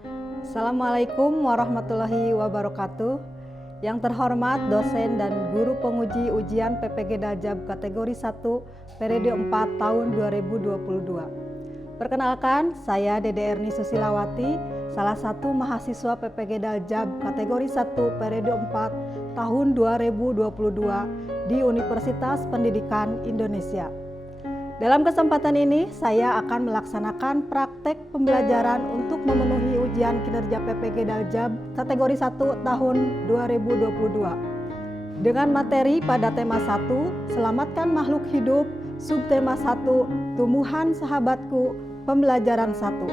Assalamualaikum warahmatullahi wabarakatuh. Yang terhormat dosen dan guru penguji ujian PPG Daljab kategori 1 periode 4 tahun 2022. Perkenalkan, saya Dede Erni Susilawati, salah satu mahasiswa PPG Daljab kategori 1 periode 4 tahun 2022 di Universitas Pendidikan Indonesia. Dalam kesempatan ini, saya akan melaksanakan praktek pembelajaran untuk memenuhi ujian kinerja PPG Daljab kategori 1 tahun 2022. Dengan materi pada tema 1, Selamatkan Makhluk Hidup, subtema 1, Tumbuhan Sahabatku, pembelajaran 1.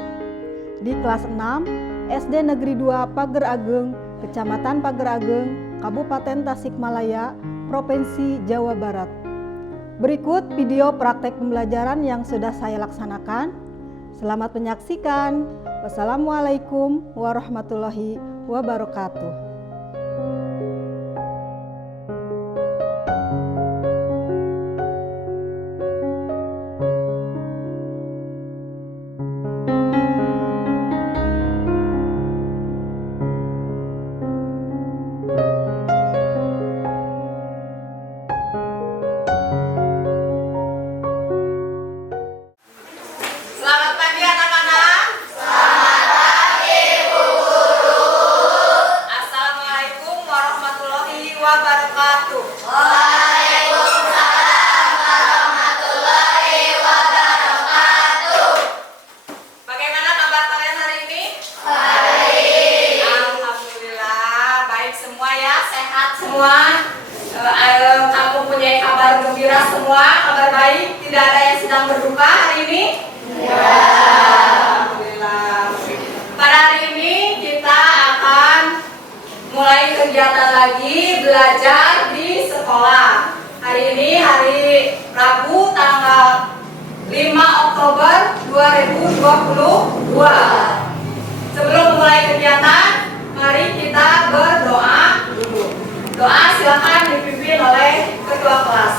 Di kelas 6, SD Negeri 2 Pager Ageng, Kecamatan Pager Ageng, Kabupaten Tasikmalaya, Provinsi Jawa Barat. Berikut video praktek pembelajaran yang sudah saya laksanakan. Selamat menyaksikan. Wassalamualaikum warahmatullahi wabarakatuh. Kamu punya kabar gembira semua, kabar baik, tidak ada yang sedang berduka hari ini? Ya. Alhamdulillah. Pada hari ini kita akan mulai kegiatan lagi belajar di sekolah. Hari ini hari Rabu tanggal 5 Oktober 2022. Sebelum memulai kegiatan, mari kita berdoa dulu. Doa silakan dipimpin oleh ketua kelas.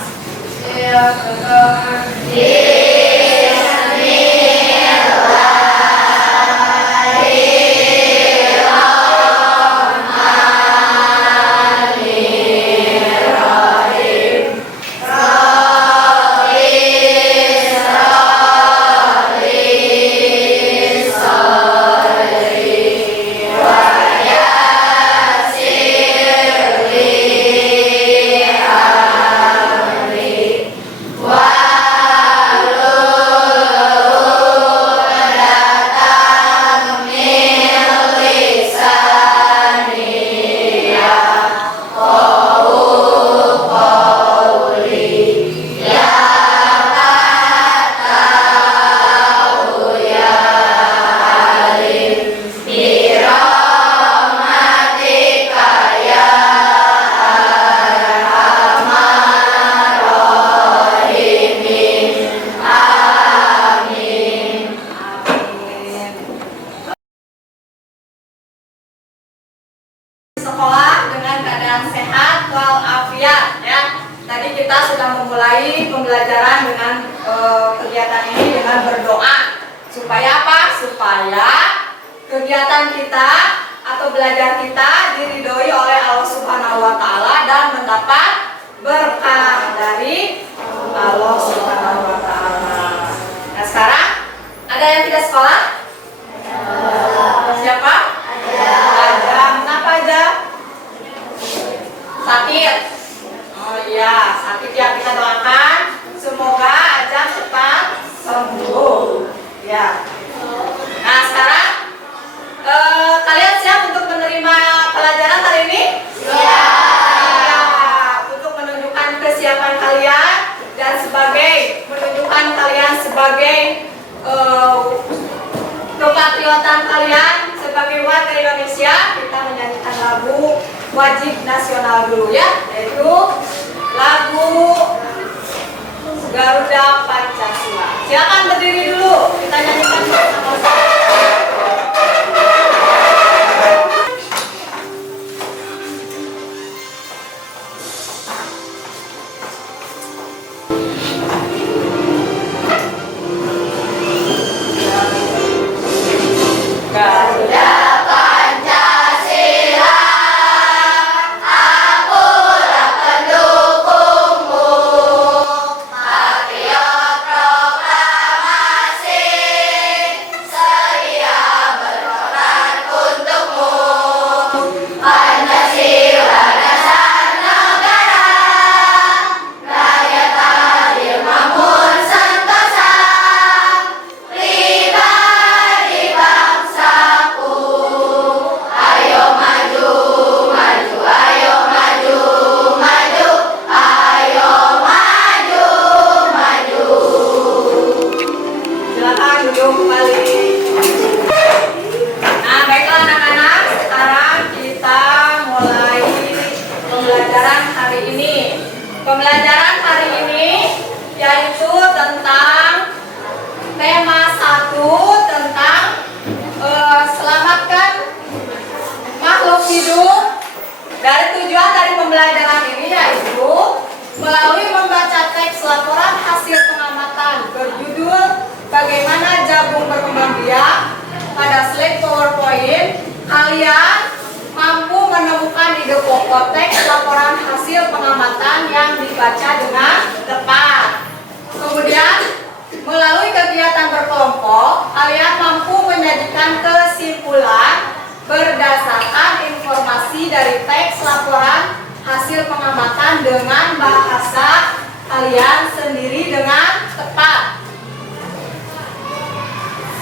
Sekolah dengan keadaan sehat walafiat ya. Tadi kita sudah memulai pembelajaran dengan kegiatan ini dengan berdoa. Supaya apa? Supaya kegiatan kita atau belajar kita diridhoi oleh Allah Subhanahu wa taala dan mendapat berkah dari Allah Subhanahu wa taala. Nah, sekarang ada yang tidak sekolah? Siapa? Ada. Kenapa aja? Sakit. Oh iya, sakit ya, kita doakan semoga aja cepat sembuh. Ya. Nah, sekarang kalian siap untuk menerima pelajaran hari ini? Siap. Untuk menunjukkan kesiapan kalian dan menunjukkan kalian sebagai kepatriotan kalian sebagai warga Indonesia, kita menyanyikan lagu wajib nasional dulu ya, yaitu lagu Garuda Pancasila. Silakan berdiri dulu, kita nyanyikan bersama-sama. Garuda kalian mampu menemukan ide pokok teks laporan hasil pengamatan yang dibaca dengan tepat. Kemudian, melalui kegiatan berkelompok, kalian mampu menyajikan kesimpulan berdasarkan informasi dari teks laporan hasil pengamatan dengan bahasa kalian sendiri dengan tepat.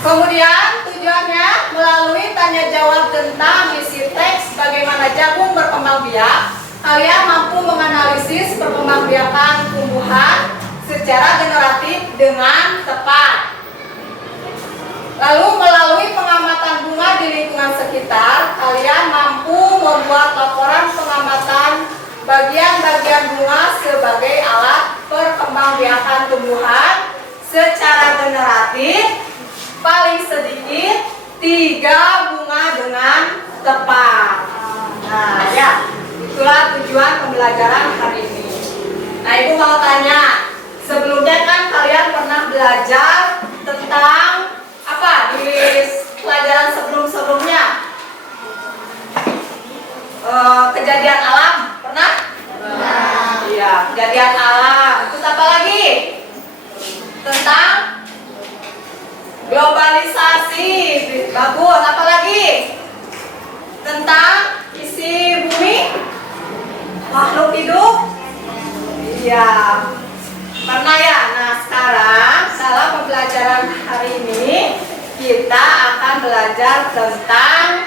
Kemudian tujuannya melalui tanya jawab tentang isi teks bagaimana jagung berkembang biak, kalian mampu menganalisis perkembangbiakan tumbuhan secara generatif dengan tepat. Lalu melalui pengamatan bunga di lingkungan sekitar, kalian mampu membuat laporan pengamatan bagian-bagian bunga sebagai alat perkembangbiakan tumbuhan secara generatif. Paling sedikit 3 bunga dengan tepat. Nah ya, itulah tujuan pembelajaran hari ini. Nah, Ibu mau tanya, sebelumnya kan kalian pernah belajar tentang apa di pelajaran sebelum-sebelumnya? Kejadian alam, pernah? Iya, kejadian alam. Terus apa lagi? Tentang globalisasi, bagus. Apa lagi? Tentang isi bumi, makhluk hidup. Iya, pernah ya. Nah, sekarang dalam pembelajaran hari ini kita akan belajar tentang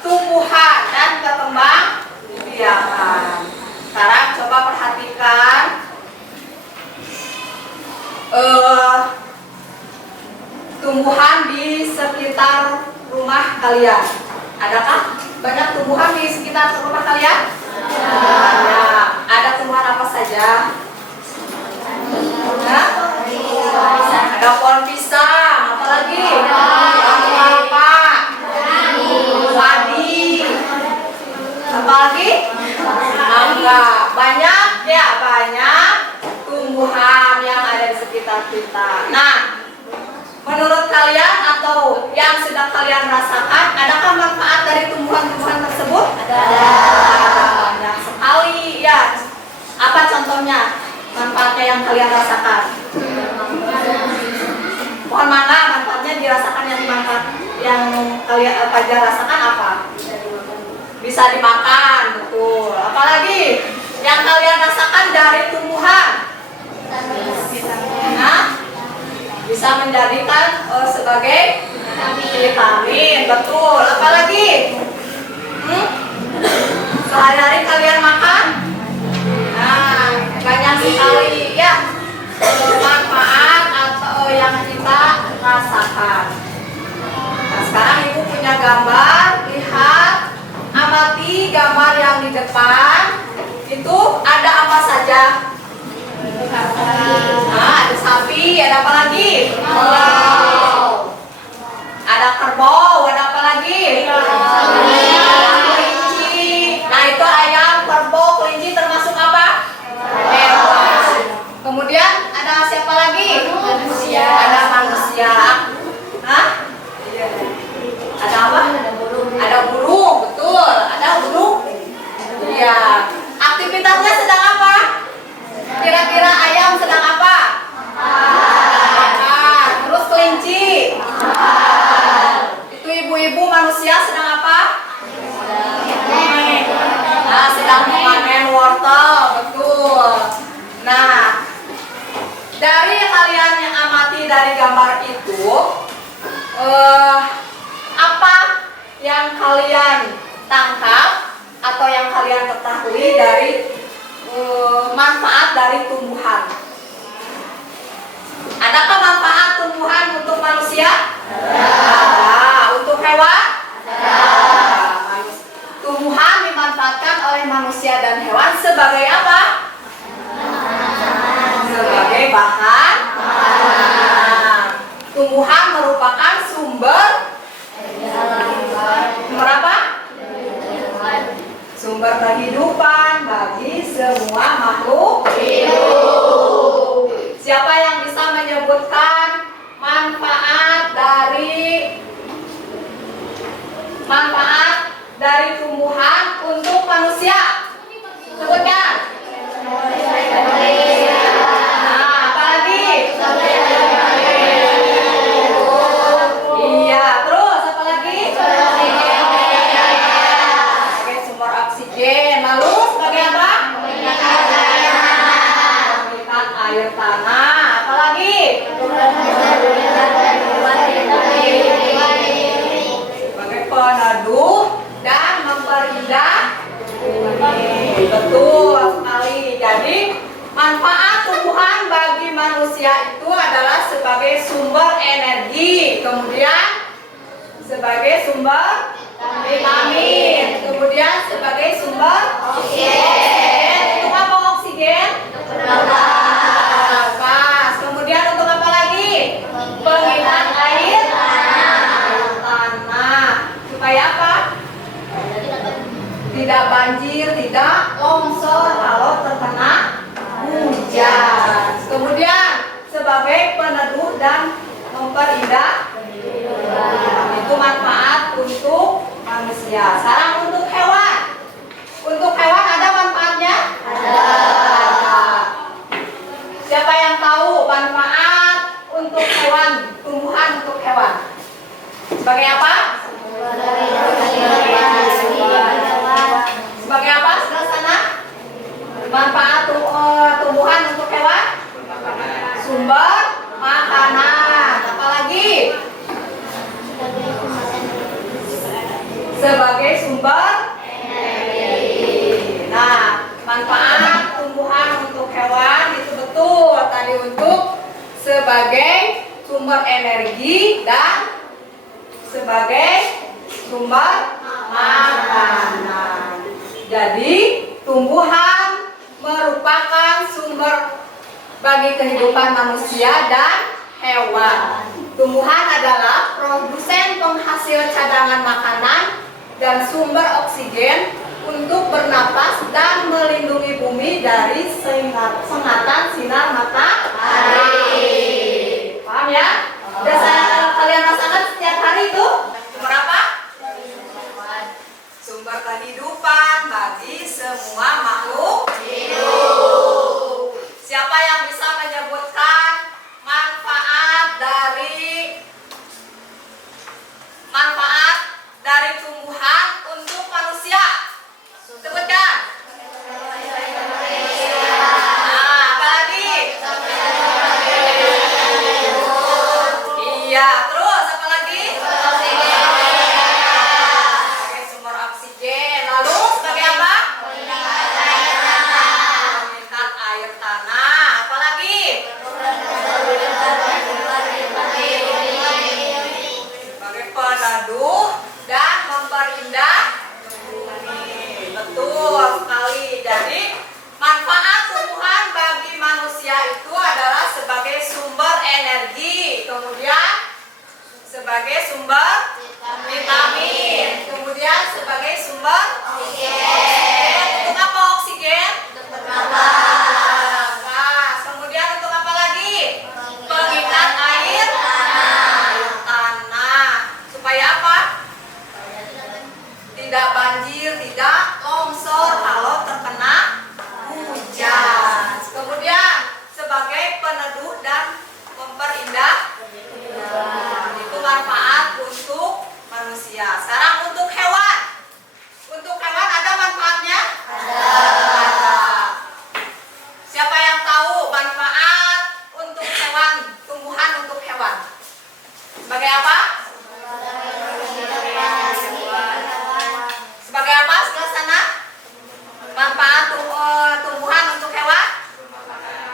tumbuhan dan perkembangbiakan. Sekarang coba perhatikan tumbuhan di sekitar rumah kalian. Adakah banyak tumbuhan di sekitar rumah kalian? Banyak. Ada tumbuhan apa saja? Ada pohon pisang. Apa lagi? Pohon kelapa. Padi. Apa lagi? Mangga. Banyak ya, banyak tumbuhan yang ada di sekitar kita. Nah, menurut kalian atau yang sedang kalian rasakan, adakah manfaat dari tumbuhan-tumbuhan tersebut? Ada. Banyak sekali ya. Apa contohnya manfaatnya yang kalian rasakan? Pohon mangga manfaatnya dirasakan yang kalian rasakan apa? Bisa dimakan, betul. Apalagi yang kalian rasakan dari tumbuhan? Nah, bisa menjadikan sebagai vitamin, betul. Apalagi sehari-hari kalian makan, nah banyak sekali ya manfaat atau yang kita rasakan. Nah, sekarang Ibu punya gambar, lihat, amati gambar yang di depan. Itu ada apa saja? Nah, ada sapi, ada apa lagi? Ada kerbau, ada apa lagi? Kelinci. Nah, itu ayam, kerbau, kelinci termasuk apa? Hewan. Kemudian ada siapa lagi? Manusia. Ada manusia. Hah? Ada apa? Ada burung, betul. Ada burung. Iya. Aktivitasnya sedang apa? Kira-kira ayam sedang apa? Makan. Terus kelinci? Itu ibu-ibu manusia sedang apa? Nah, sedang memanen wortel, betul. Nah, dari kalian yang amati dari gambar itu, apa yang kalian tangkap atau yang kalian ketahui dari manfaat dari tumbuhan? Adakah manfaat tumbuhan untuk manusia? Ada. Untuk hewan? Ada. Tumbuhan dimanfaatkan oleh manusia dan hewan sebagai apa? Sebagai bahan. Tumbuhan merupakan sumber apa? Sumber kehidupan bagi semua makhluk hidup. Siapa yang bisa menyebutkan manfaat dari manfaat dari tumbuhan untuk manusia? Sebutkan. Nah, apalagi? Iya, terus apa lagi? Sebagai sumber oksigen. Lalu sebagai apa? Pemilikan air tanah. Apalagi? Sebagai peneduh dan memperindah bumi. Betul sekali. Jadi manfaat tumbuhan bagi manusia itu adalah sebagai sumber energi, kemudian sebagai sumber vitamin, kemudian sebagai sumber oksigen. Untuk apa oksigen? Nafas. Kemudian untuk apa lagi? Pengiriman air tanah. Supaya apa? Tidak banjir, tidak longsor kalau terkena hujan. Kemudian sebagai peneduh dan memperindah itu manfaat untuk manusia. Sekarang untuk hewan. Untuk hewan ada manfaatnya? Ada. Siapa yang tahu manfaat untuk hewan, tumbuhan untuk hewan? Sebagai apa? Sebagai apa? Sebelah sana. Manfaat tumbuhan untuk hewan? Sumber makanan. Apalagi? Sebagai sumber energi. Nah, manfaat tumbuhan untuk hewan itu betul tadi untuk sebagai sumber energi dan sebagai sumber makanan. Jadi tumbuhan merupakan sumber bagi kehidupan manusia dan hewan. Tumbuhan adalah produsen penghasil cadangan makanan dan sumber oksigen untuk bernapas dan melindungi bumi dari sengatan sinar matahari. Paham ya? Biasa kalian rasakan setiap hari itu? Sumber apa? Sumber kehidupan bagi semua makhluk hidup. Siapa yang bisa menyebutkan manfaat dari tumbuhan untuk manusia? Sebutkan. Nah, apa lagi? Iya, terus apa lagi? Sebagai sumber oksigen. Lalu sebagai apa? Pemilikan air tanah. Apa lagi? Sebagai peneduh dan memperindah bumi. Betul sekali. Jadi manfaat tumbuhan bagi manusia itu adalah sebagai sumber energi, kemudian sebagai sumber vitamin, kemudian sebagai sumber oksigen. Untuk apa oksigen? Untuk bernafas. Kemudian untuk apa lagi? Pengiriman air tanah. Supaya apa? Tidak banjir, tidak longsor kalau terkena hujan. Kemudian sebagai peneduh dan memperindah itu manfaat untuk manusia. Sekarang untuk hewan. Untuk hewan ada manfaatnya? Ada. Siapa yang tahu manfaat untuk hewan, tumbuhan untuk hewan? Sebagai apa? Sebagai apa sebelah sana? Manfaat tumbuhan untuk hewan?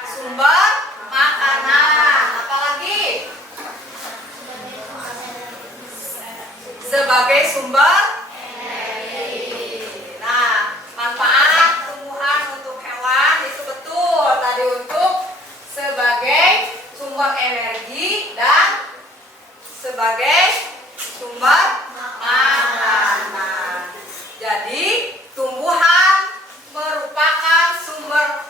Sumber makanan. Apalagi? Sebagai sumber energi. Nah, manfaat tumbuhan untuk hewan itu betul tadi untuk sebagai sumber energi dan sebagai sumber makanan. Jadi tumbuhan merupakan sumber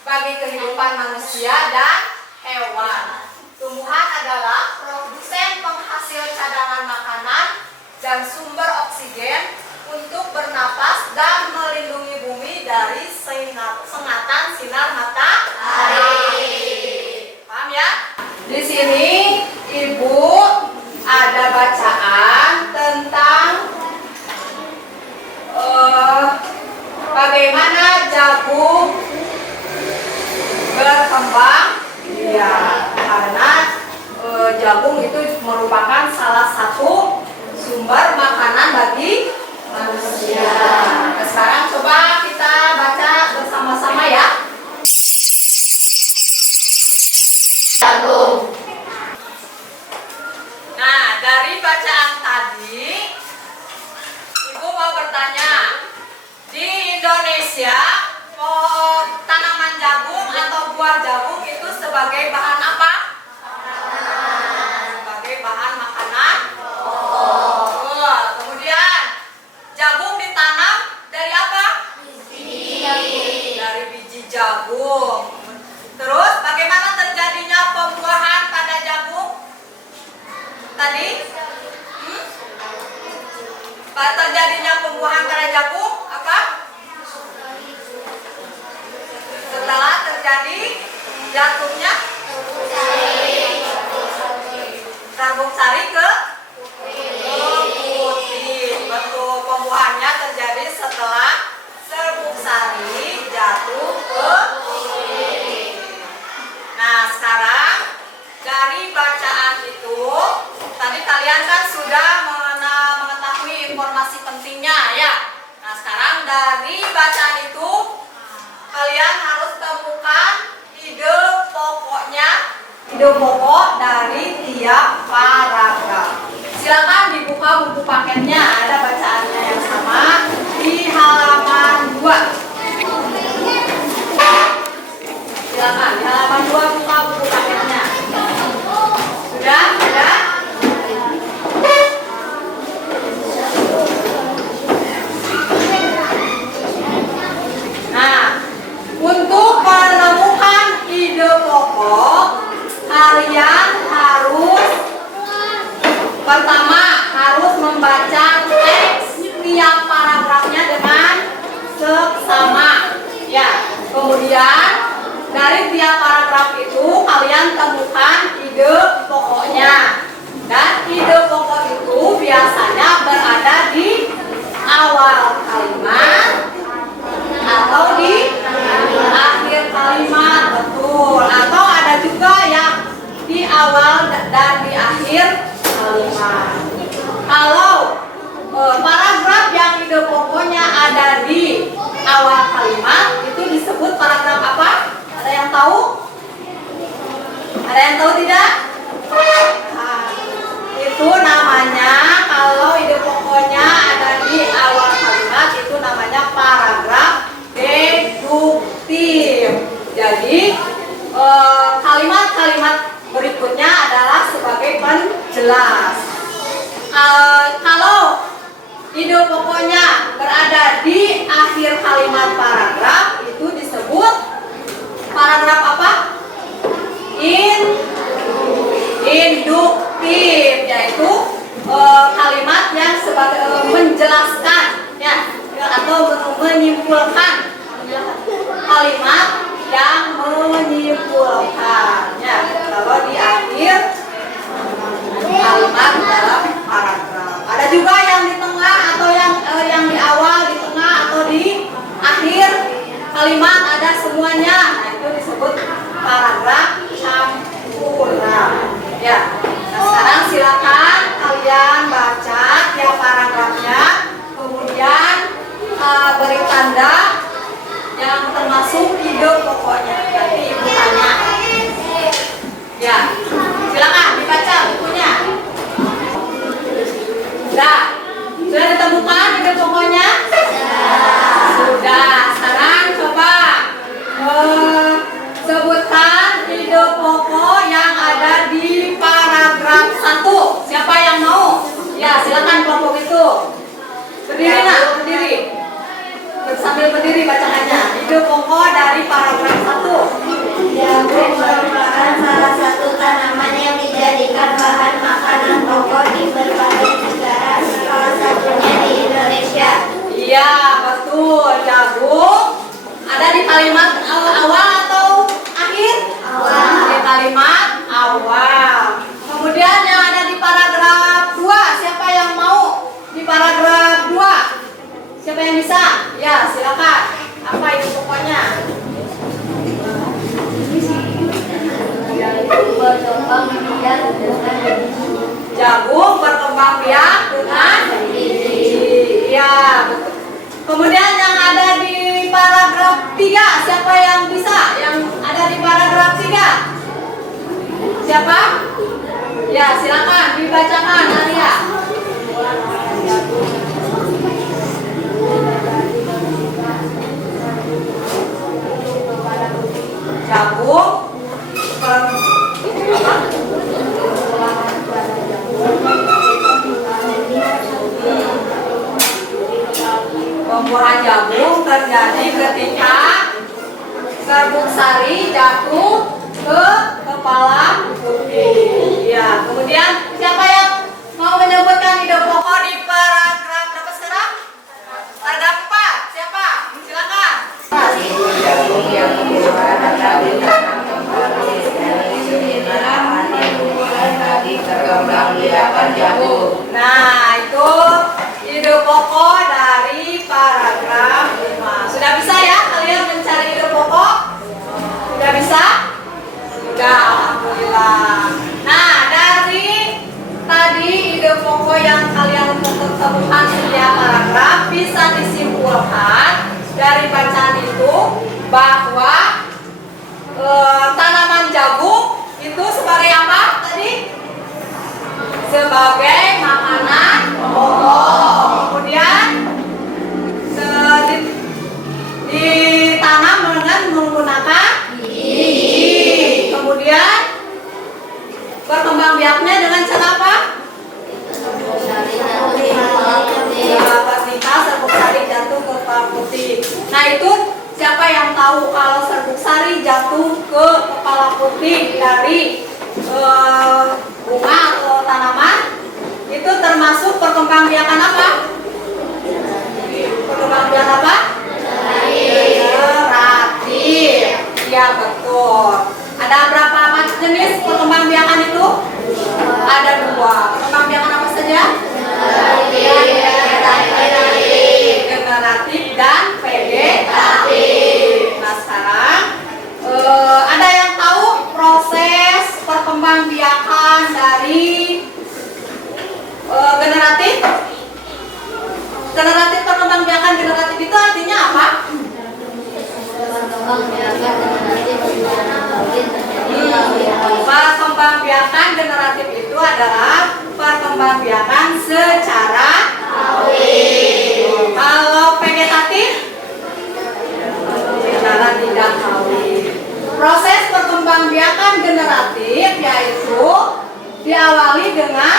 bagi kehidupan manusia dan hewan. Tumbuhan adalah produsen penghasil cadangan makanan dan sumber oksigen oksigen untuk bernapas dan melindungi bumi dari sengatan sinar matahari. Paham ya? Di sini Ibu ada bacaan tentang bagaimana jagung berkembang. Ya, karena jagung itu merupakan salah satu sumber makanan bagi manusia. Nah, sekarang coba kita baca bersama-sama ya. Jagung. Nah, dari bacaan tadi, Ibu mau bertanya, di Indonesia tanaman jagung atau buah jagung itu sebagai bahan apa? Sebagai bahan makanan. Kemudian jagung ditanam dari apa? Dari biji jagung. Terus bagaimana terjadinya pembuahan pada jagung? Tadi? Terjadinya pembuahan pada jagung apa? Setelah terjadi jatuhnya serbuk sari ke putih. Betul, pembuahannya terjadi setelah serbuk sari jatuh ke putih. Nah, sekarang dari bacaan itu tadi kalian kan sudah mengetahui informasi pentingnya ya. Nah, sekarang dari bacaan itu kalian harus temukan ide pokoknya, ide pokok dari tiap paragraf. Silakan dibuka buku paketnya, ada bacaannya yang sama di halaman 2. Silakan di halaman 2 buka buku paketnya. Sudah? Sudah? Nah, untuk menemukan ide pokok, kalian harus pertama harus membaca teks tiap paragrafnya dengan seksama. Ya, kemudian dari tiap paragraf itu kalian temukan ide pokoknya. Dan ide pokok itu biasanya berada di awal kalimat atau di akhir kalimat, betul. Atau ada juga yang di awal dan di akhir kalimat. Kalau paragraf yang ide pokoknya ada di awal kalimat itu disebut paragraf apa? Ada yang tahu? Ada yang tahu tidak? Nah, itu namanya kalau ide pokoknya ada di awal kalimat itu namanya paragraf deduktif. Jadi kalimat-kalimat berikutnya adalah sebagai penjelas. Kalau ide pokoknya berada di akhir kalimat paragraf itu disebut paragraf apa? Induktif, yaitu kalimat yang sebagai menjelaskan ya atau menyimpulkan kalimat yang menyimpulkan ya kalau di akhir kalimat dalam paragraf. Ada juga yang di tengah atau yang di awal, di tengah atau di akhir kalimat ada semuanya. Nah, itu disebut paragraf campuran. Ya. Nah, sekarang silakan kalian baca tiap paragrafnya, kemudian beri tanda yang termasuk ide pokoknya. Nanti ibu tanya. Ya, silakan dibaca bukunya. Sudah ditemukan ide pokoknya? Sudah. Sekarang coba sebutkan ide pokok yang ada di paragraf 1. Siapa yang mau? Ya, silakan kelompok itu. Berdiri nak, berdiri. Sambil berdiri bacaannya. Ide pokok dari paragraf 1. Jagung merupakan salah satu tanaman yang dijadikan bahan makanan pokok di berbagai negara, salah satunya di kalimat awal atau akhir? Awal. Di kalimat awal. Kemudian yang ada di paragraf 2, siapa yang mau di paragraf 2? Siapa yang bisa? Ya, silakan. Apa itu pokoknya? Jagung berkembang biak dengan biji. Ya, betul. Kemudian yang ada di paragraf 3, siapa yang bisa? Yang ada di paragraf 3? Siapa? Ya, silakan dibacakan, Alia. Jagung pembuahan jagung terjadi ketika serbuk sari jatuh ke kepala putih. Ya, kemudian siapa yang mau menyebutkan ide pokok di paragraf berapa sekarang? Paragraf 4. Siapa? Silakan. Jagung yang keluar dari tanah kembali dari seminar tadi berkembang biakan jagung. Nah, itu ide pokok dari paragraf 5. Sudah bisa ya kalian mencari ide pokok? Sudah bisa? Sudah, alhamdulillah. Nah, dari tadi ide pokok yang kalian temukan setiap paragraf bisa disimpulkan dari bacaan itu bahwa tanaman jagung itu sebagai apa tadi? Sebagai makanan pokok. Kemudian ditanam dengan menggunakan biji. Kemudian berkembang biaknya dengan cara apa? Ketika serbuk sari jatuh ke kepala putih. Nah, itu siapa yang tahu kalau serbuk sari jatuh ke kepala putih dari bunga atau tanaman itu termasuk perkembangbiakan apa? Perkembangbiakan apa? Generatif. Ya, betul. Ada berapa jenis perkembangbiakan itu? Ada 2. Perkembangbiakan apa saja? Generatif dan vegetatif. Nah, sekarang ada yang tahu proses perkembangbiakan dari generatif? Generatif, perkembangbiakan generatif itu artinya apa? Perkembangbiakan generatif itu adalah perkembangbiakan secara kawin. Kalau vegetatif secara tidak kawin. Proses perkembangbiakan generatif yaitu diawali dengan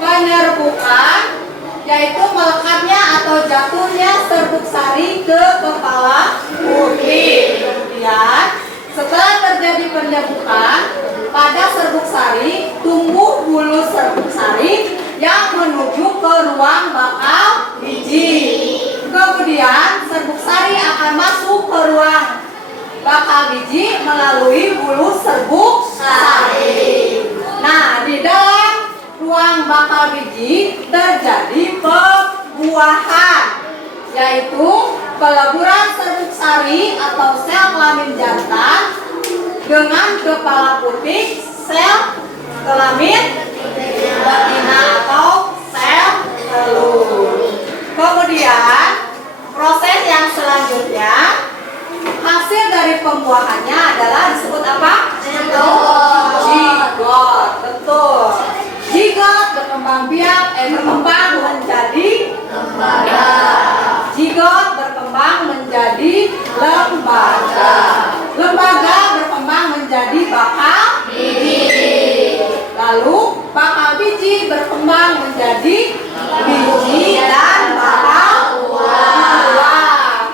penyerbukan, yaitu melekatnya atau jatuhnya serbuk sari ke kepala putih. Kemudian setelah terjadi penyerbukan pada serbuk sari, tumbuh bulu serbuk sari yang menuju ke ruang bakal biji. Kemudian serbuk sari akan masuk ke ruang bakal biji melalui bulu serbuk sari. Nah, di dalam ruang bakal biji terjadi pembuahan, yaitu peleburan serbuk sari atau sel kelamin jantan dengan kepala putih sel kelamin betina atau sel telur. Kemudian proses yang selanjutnya, hasil dari pembuahannya adalah disebut apa? Zigot. Betul. Zigot berkembang menjadi lembaga. Zigot berkembang menjadi lembaga. Lembaga berkembang menjadi bakal biji. Lalu bakal biji berkembang menjadi biji dan bakal buah.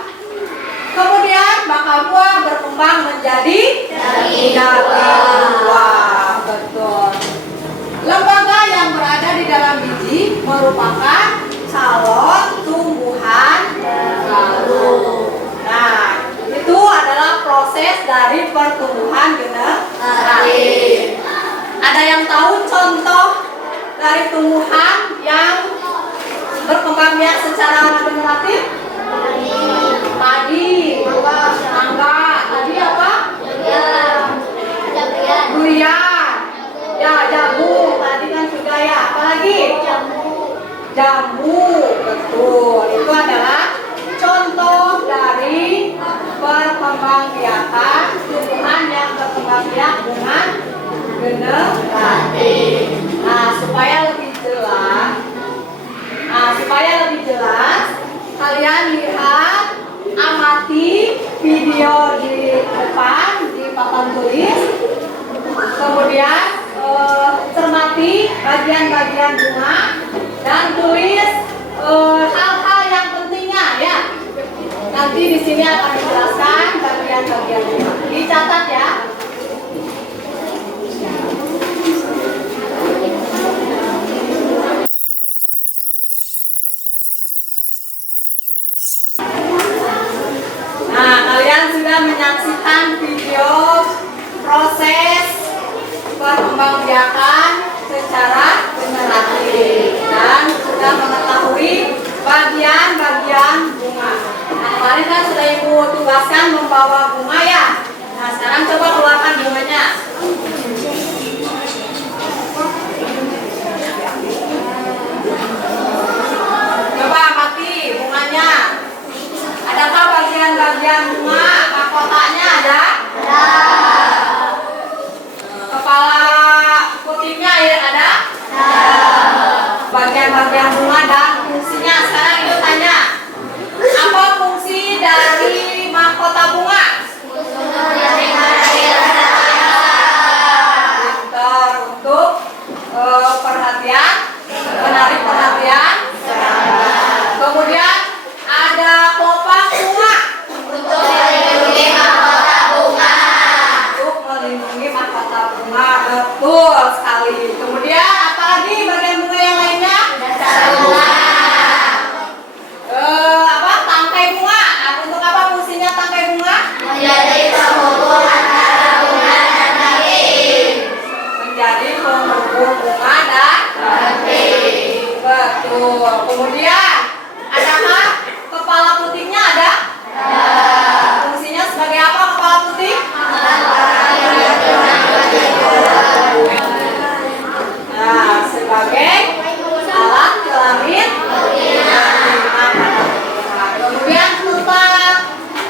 Kemudian bakal buah berkembang menjadi daging buah. Betul. Lembaga yang berada di dalam biji merupakan calon tumbuhan baru. Nah, itu adalah dari pertumbuhan generasi. Ada yang tahu contoh dari tumbuhan yang berkembang biak secara generatif? Tadi mangga, tadi apa? Durian, ya jamu, tadi kan sudah ya. Apalagi? Jambu, betul. Itu adalah contoh dari perkembangbiakan tumbuhan yang berkembang biak dengan generasi. Nah, supaya lebih jelas, kalian lihat, amati video di depan di papan tulis, kemudian cermati bagian-bagian bunga dan tulis hal-hal yang pentingnya ya. Nanti di sini akan dijelaskan bagian-bagian bunga. Dicatat ya. Nah, kalian sudah menyaksikan video proses perkembangbiakan secara generatif dan sudah mengetahui bagian-bagian bunga. Nah, kemarin kan sudah Ibu tugaskan membawa bunga ya. Nah, sekarang coba keluarkan bunganya. Coba amati bunganya. Adakah bagian-bagian bunga? Mahkotanya ada? Ada. Kepala putingnya ada? Ada. Bagian-bagian bunga dan fungsinya. Sekarang Ibu tanya, apa fungsi dari mahkota bunga? Pintar untuk perhatian, menarik perhatian. Kemudian ada kelopak bunga untuk melindungi mahkota bunga. Untuk melindungi mahkota bunga, betul sekali. Kemudian apalagi bagian bunga yang lainnya? Dasar bunga. Tangkai bunga. Untuk apa fungsinya tangkai bunga? Menjadi penghubung antara bunga dan daun. Menjadi penghubung bunga dan daun. Betul. Kemudian adakah kepala putingnya ada? Fungsinya sebagai apa kepala puting? Nah, sebagai alat kelamin. Kemudian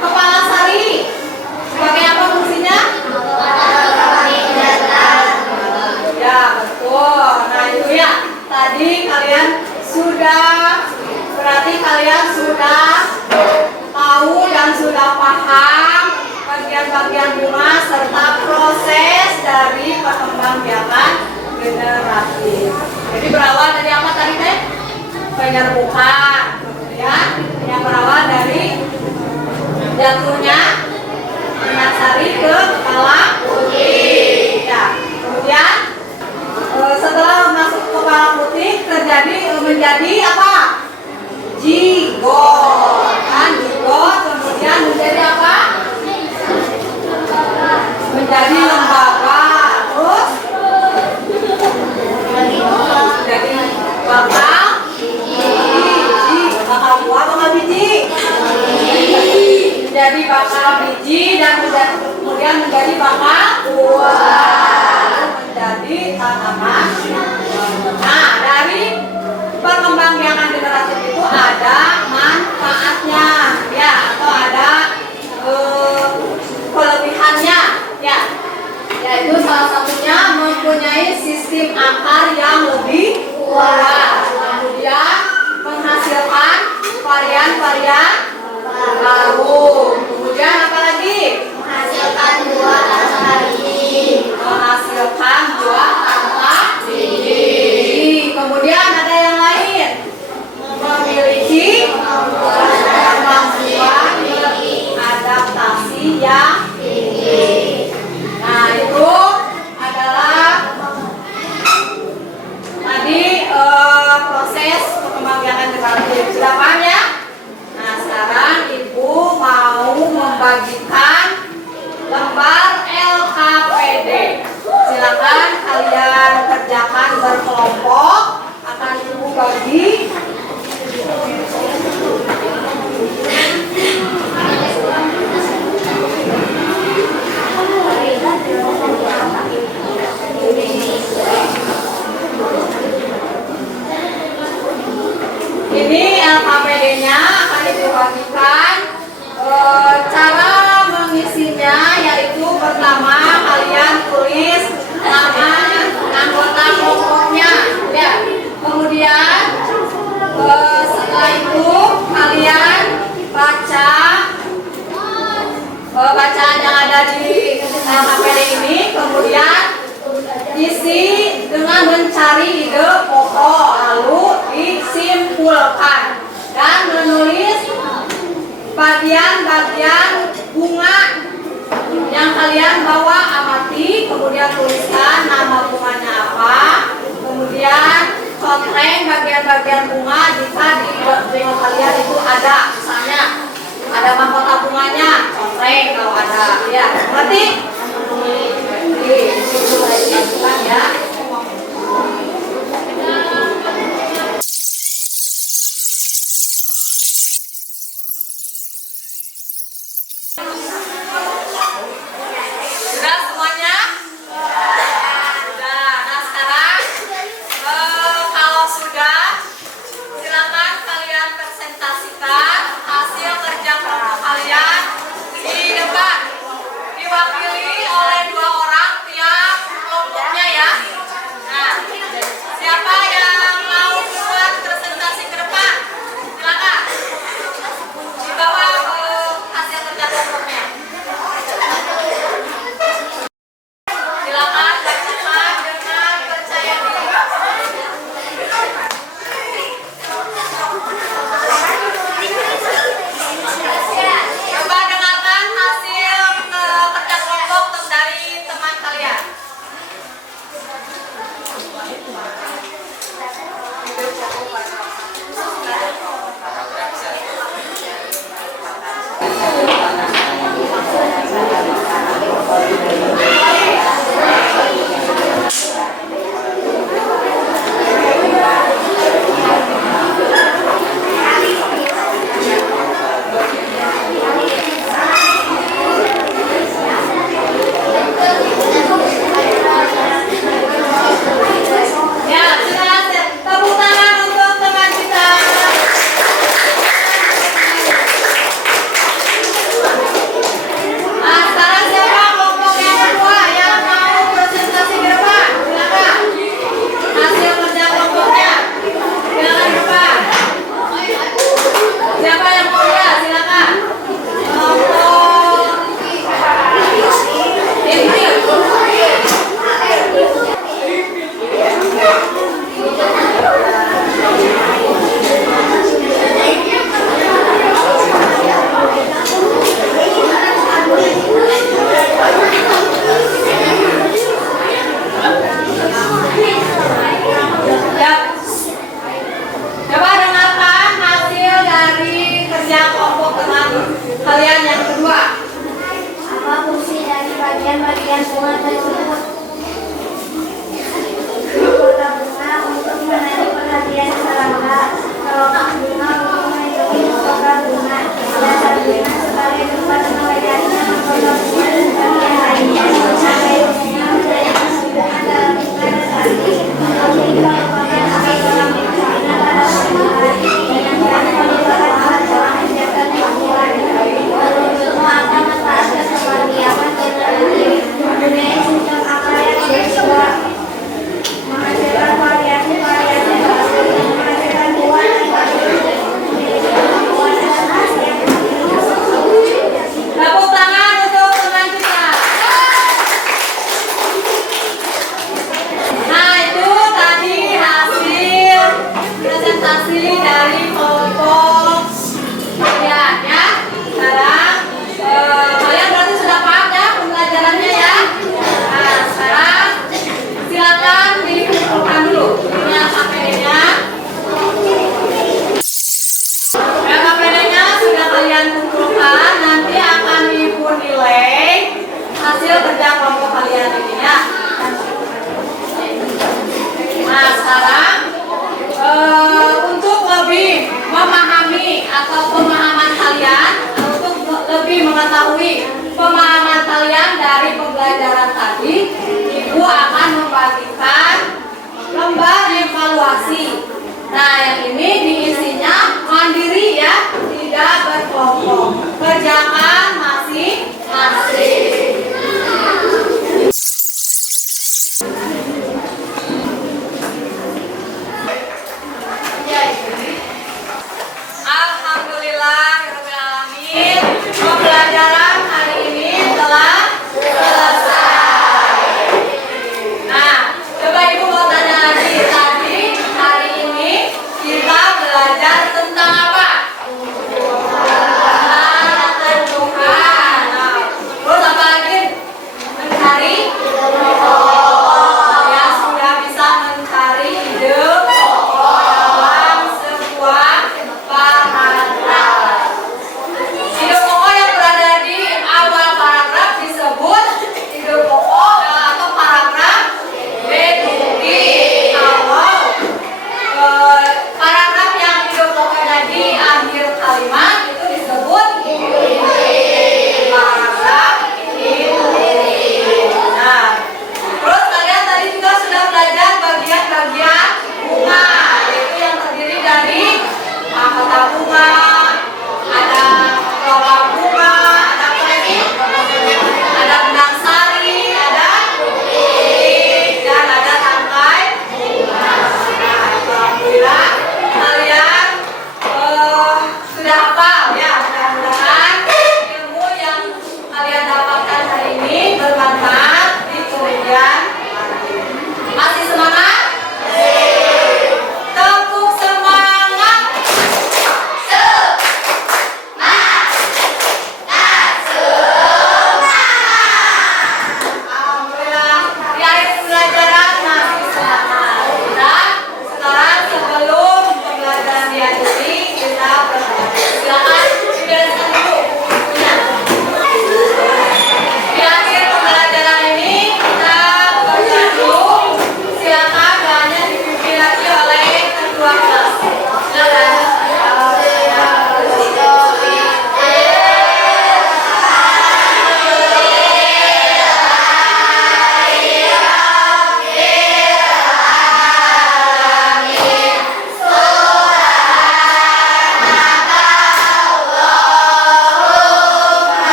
kepala sari sebagai apa fungsinya? Ya, betul. Nah, itu ya. Tadi kalian berarti kalian sudah tahu dan sudah paham bagian-bagian bunga serta proses dari perkembangbiakan generatif. Jadi berawal dari apa tadi teh? Penyerbukan, kemudian yang berawal dari jatuhnya minyak sari ke kepala putih. Ya, kemudian setelah masuk ke kepala putih menjadi apa? Zigot. Kan zigot kemudian menjadi apa? Menjadi lembaga. Terus jadi bakal biji. Bakal buah bakal biji. Jadi bakal biji dan kemudian menjadi bakal buah. Menjadi tanaman. Nah, dari perkembangbiakan generatif itu ada manfaatnya ya, atau ada kelebihannya ya, yaitu salah satunya mempunyai sistem akar yang lebih kuat, kemudian menghasilkan varian-varian baru, kemudian apa lagi? Menghasilkan buah tanpa biji. Menghasilkan buah tanpa biji. Kemudian ada yang lain, memiliki kemampuan adaptasi yang tinggi. Nah, itu adalah tadi Ini LKPD-nya akan Ibu bagikan. Cara mengisinya yaitu pertama kalian tulis nama anggota kelompoknya, ya. Kemudian setelah itu kalian baca bacaan yang ada di LKPD ini, kemudian isi dengan mencari ide pokok, lalu disimpulkan dan menulis bagian-bagian bunga yang kalian bawa. Amati, kemudian tuliskan nama bunganya apa, kemudian contreng bagian-bagian bunga jika di bunga kalian itu ada, misalnya ada mahkota bunganya, contreng kalau ada, ya. Berarti di situ dilakukan, ya. Sudah semuanya? Sudah. Nah sekarang kalau sudah, silakan kalian presentasikan hasil kerja kelompok kalian di depan, diwakili oleh 2 orang tiap kelompoknya, ya. Nah, siapa yang mau buat presentasi ke depan? Silakan dibawa hasil kerja kelompoknya. Silakan bacakan dengan percaya diri. Coba dengarkan hasil kerja kelompok dari teman kalian. Ya, silakan tepuk tangan untuk teman kita. Nah, sekarang siapa kelompok yang kedua yang mau presentasi ke depan? Silakan. Hasil kerja kelompoknya. Silakan ke depan. Siapa yang mau ya? Silakan. Kelompok Inti. Ya. Coba dengarkan hasil dari kerja kelompok teman kalian yang kedua. Apa fungsi dari bagian-bagian bunga tersebut? Mahkota bunga untuk menarik perhatian serangga, kelompok bunga untuk melindungi program bunga, dasar bunga sebagai tempat pengedarinya mahkota bunga dan bagian lainnya sampai bunga menjadi kesimpulan dalam bunga dan arti melalui kelompoknya akan dalam bunga pada suatu hari dengan cara menyebabkan alat-alat menjaga bunga untuk manfaatkan kebahagiaan dan mempunyai sistem akal yang siswa menghasilkan variasi-variasi baru dan menghasilkan buah dan buah dan hasil yang Tepuk tangan untuk teman kita. Nah, itu tadi hasil presentasi dari kelompok kalian, ya. Sekarang kalian berarti sudah paham ya pembelajarannya, ya. Nah, sekarang silakan dikumpulkan dulu. Ini LKPD-nya. LKPD-nya sudah kalian kumpulkan, nanti akan Ibu nilai hasil kerja kelompok kalian ini, ya. Nah, sekarang untuk lebih memahami atau pemahaman kalian, untuk lebih mengetahui pemahaman kalian dari pembelajaran tadi, Ibu akan membagikan lembar evaluasi. Nah, yang ini